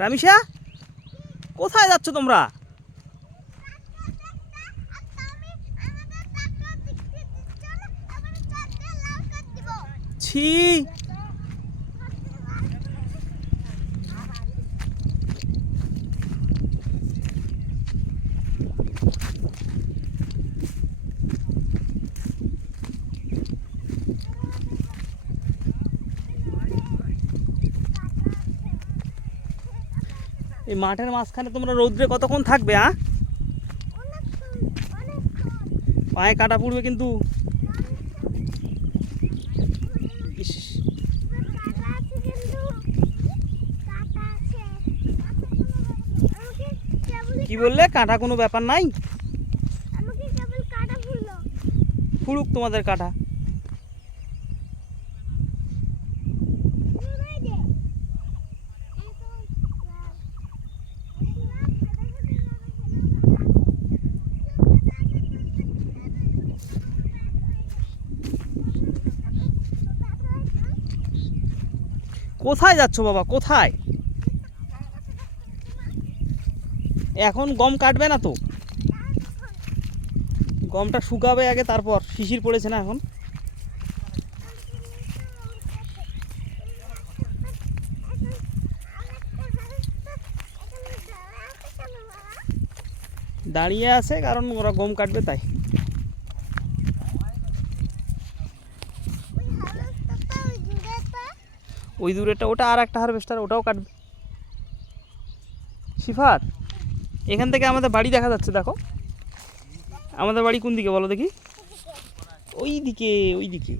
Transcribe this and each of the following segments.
রামিসা, কোথায় যাচ্ছ তোমরা? ছি, এই মাঠের মাঝখানে তোমরা রৌদ্রে কতক্ষণ থাকবে? পায়ে কাটা পড়বে কিন্তু। ইস, কি বললে? কাঁটা কোনো ব্যাপার নাই, ফুড়ুক তোমাদের কাঁটা। কোথায় যাচ্ছ বাবা, কোথায়? এখন গম কাটবে না তো, গমটা শুকাবে আগে, তারপর। শিশির পড়েছে না এখন? দাঁড়িয়ে আছে কারণ ওরা গম কাটবে তাই। ওই দূরেটা ওটা আর একটা হারভেস্টার, ওটাও কাটবে। সিফাত, এখান থেকে আমাদের বাড়ি দেখা যাচ্ছে, দেখো। আমাদের বাড়ি কোন দিকে বলো দেখি? ওই দিকে, ওই দিকে।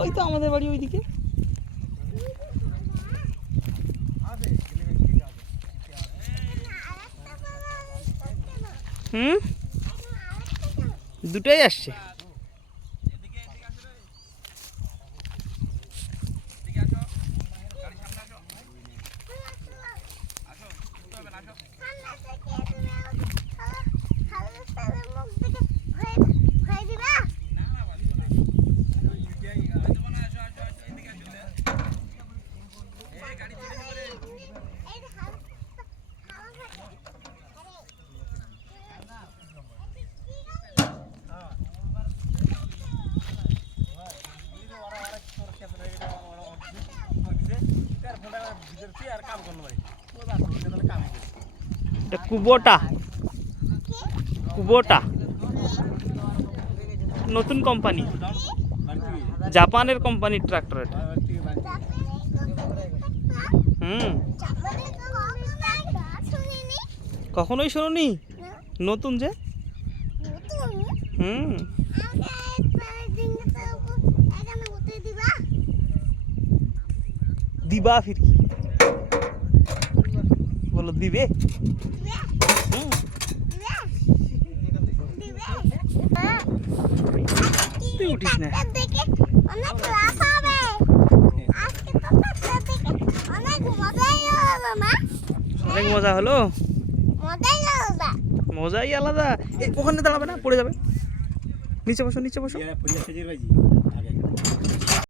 ওই তো আমাদের বাড়ি ওই দিকে। দুটোই আসছে। কুবোটা, কুবোটা নতুন কোম্পানি, জাপানের কোম্পানির ট্রাক্টর এটা। কখনোই শোনোনি? নতুন যে। দিবা ফির কি বলো? দিবে। তুই উঠিস না। অনেক মজা হলো, মজাই আলাদা। ওখানে দাঁড়াবে না, পড়ে যাবে। নিচে বসো, নিচে বসো।